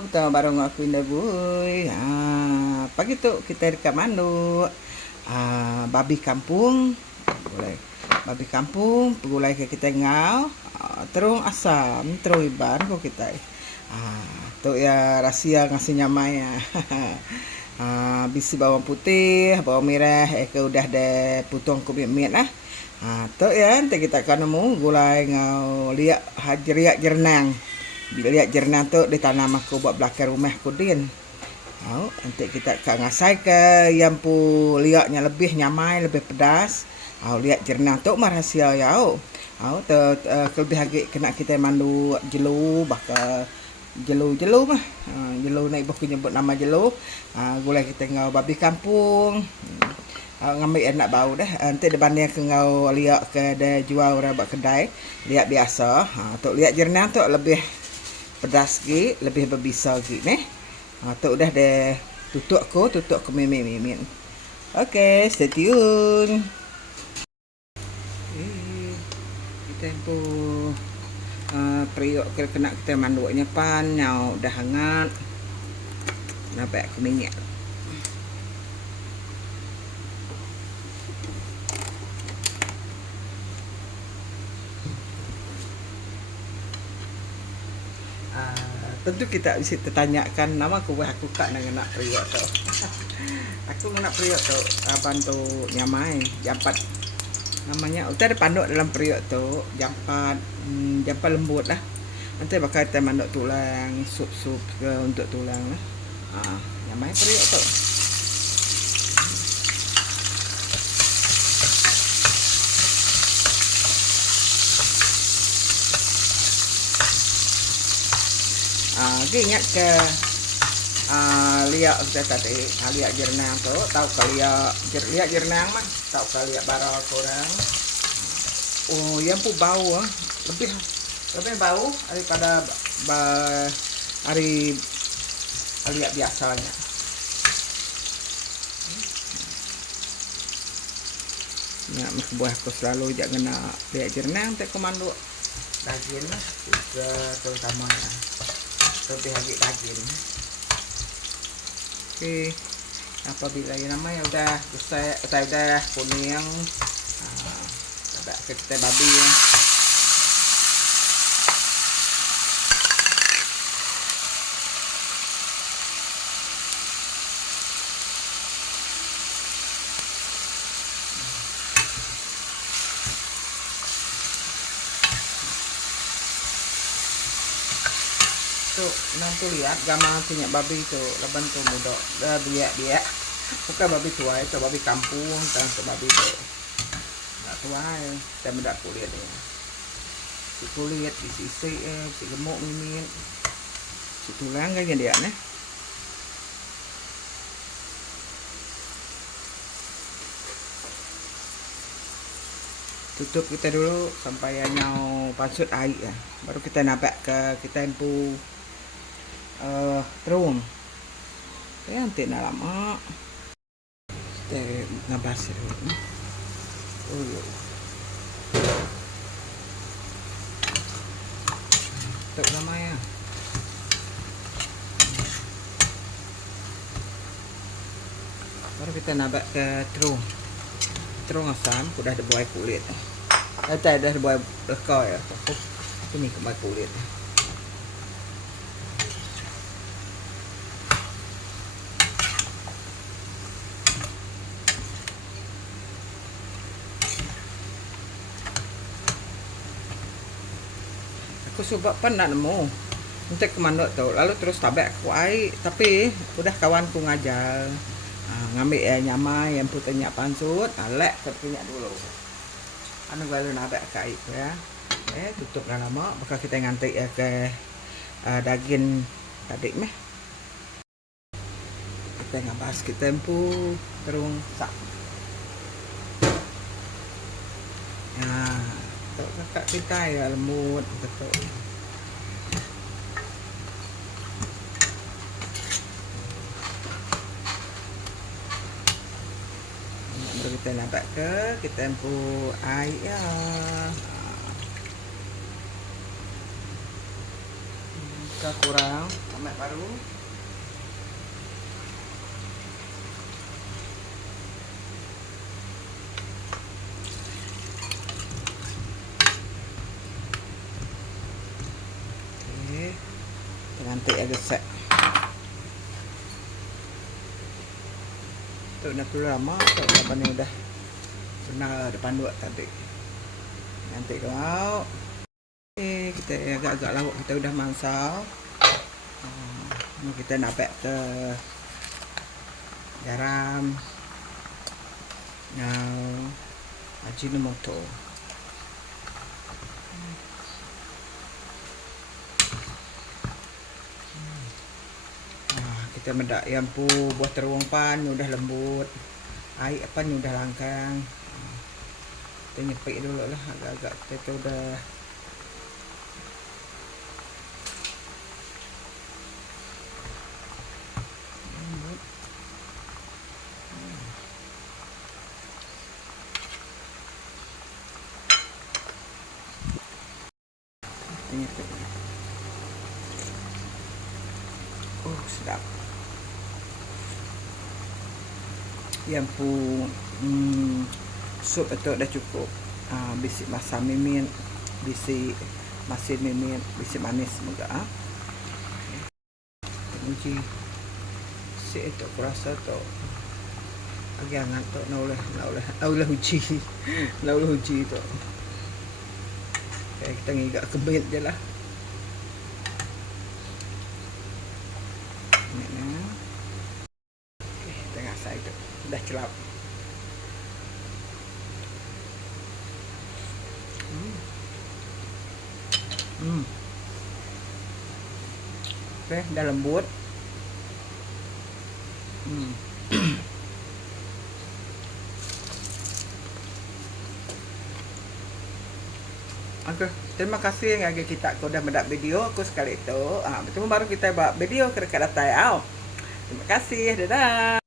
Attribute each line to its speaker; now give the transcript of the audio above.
Speaker 1: Betul bareng aku Indah Boy. Ha, pagi tu kita dekat Manduk. Ha, babi kampung. Boleh. Babi kampung, pegulai ke kita ngau. Ha, terung asam, terung iban ko kita. Ha, tu ya rahsia ngasih nyamai ya. ha, bisi bawang putih, bawang merah, eh ke udah de potong ku miat lah. Ha, tu ya, nanti kita akan nemu gulai ngau liak hajriak jernang. Bila lihat jernah tu dia tanam aku buat belakang rumah aku din. Oh, nanti kita akan ngasai ke yang pu liaknya lebih nyamai, lebih pedas. Oh, lihat jernah tu rahasia ya. Oh, oh tu lebih lagi kena kita mandu jelu baka jelu-jelu mah. Uh, jelu naik buku nyebut nama jelu. Uh, gulai kita ngau babi kampung. Uh, ngambil enak bau dah. Uh, nanti depan dia ke ngau liak ke dia jual orang buat kedai. Lihat biasa. Uh, tu lihat jernah tu lebih pedas lagi, lebih berbisa lagi ni. Ha tu dah dah tutup ko, tutup ko mimin mimin. Okay, stay tune. Eh, kita po uh, periuk kena kena kita manduknya pan, nyau dah hangat. Nampak ke minyak. Tentu kita bisa tertanyakan nama aku buat aku kak nak nak periuk tu. aku nak periuk tu abang tu nyamai jampat. Namanya utar ada panduk dalam periuk tu jampat hmm, jampat lembut lah. Nanti bakal kita manduk tulang sup-sup ke untuk tulang lah. Ah nyamai periuk tu Ingat ke ah, liak kita tadi, ah, liak jernang tu, tahu ke liak, jer, liak jernang mah, tahu ke liak barang kurang. Oh, yang pun bau ah, lebih lebih bau daripada hari liak biasanya. Ya, mak buah aku selalu jangan nak liak jernang, tak komando daging lah, juga terutama ya lebih lagi daging oke apabila yang namanya udah selesai saya udah kuning nah, ada kita babi ya tu nanti lihat gambar punya babi tu. Leban tu muda dah biak biak bukan babi tua itu babi kampung dan tu babi tu. Tak tua dan benda kulit dia. Si kulit si sisi eh si gemuk mimin. Si tulang kan dia nih tutup kita dulu sampai nyau pasut air ya baru kita nampak ke kita empu uh, terung. Ya nanti nak lama. Kita ngabas dulu. Oh yo tak lama ya. Baru kita nabak ke terung. Terung asam sudah ada buai kulit. Ada dah ada buai lekar ya. Ini kembali kulit aku sebab pan nak nemu ke mana tu lalu terus tabak aku air. Tapi udah kawan ku ngajar. Ha, ngambil ya nyamai yang putihnya pansut. Ha, lek terpunya dulu. Anu baru nabak ke air ya. Eh tutup dah lama. Bakal kita ngantik ya ke uh, daging tadi meh. Kita ngabas kita tempu terung sak. Ya tu kakak kita ya lembut betul. Kita nampak ke? Kita tempu air ya. Jika kurang Amat baru. Okey. Nanti ada set. Tu nak keluar lama, tu apa ni dah. Benar depan dua tadi. Nanti kau. Eh, kita agak-agak lawak kita udah masak. Uh, kita nak pack ke garam. Now, ajinomoto. Ah, kita medak yang pu buah teruang pan udah lembut. Air apa ni udah langkang. Kita nyepik dulu lah agak-agak kita udah Penyepit. Oh, sedap. Yang pun hmm, sup itu dah cukup. Ah, bisi masam mimin, bisi masin mimin, bisi manis juga. Ah. Uji. Si itu aku rasa tu lagi hangat tu nak oleh nak nak uji nak uji tu kita ngigak kebit je lah. Ni na. Okay, tengah saya tu. Celap. Hmm. Hmm. Okay, dah lembut. Hmm. Okey, terima kasih yang kita aku dah mendapat video aku sekali itu. Ah, bertemu baru kita buat video ke dekat datang. Terima kasih. Dadah.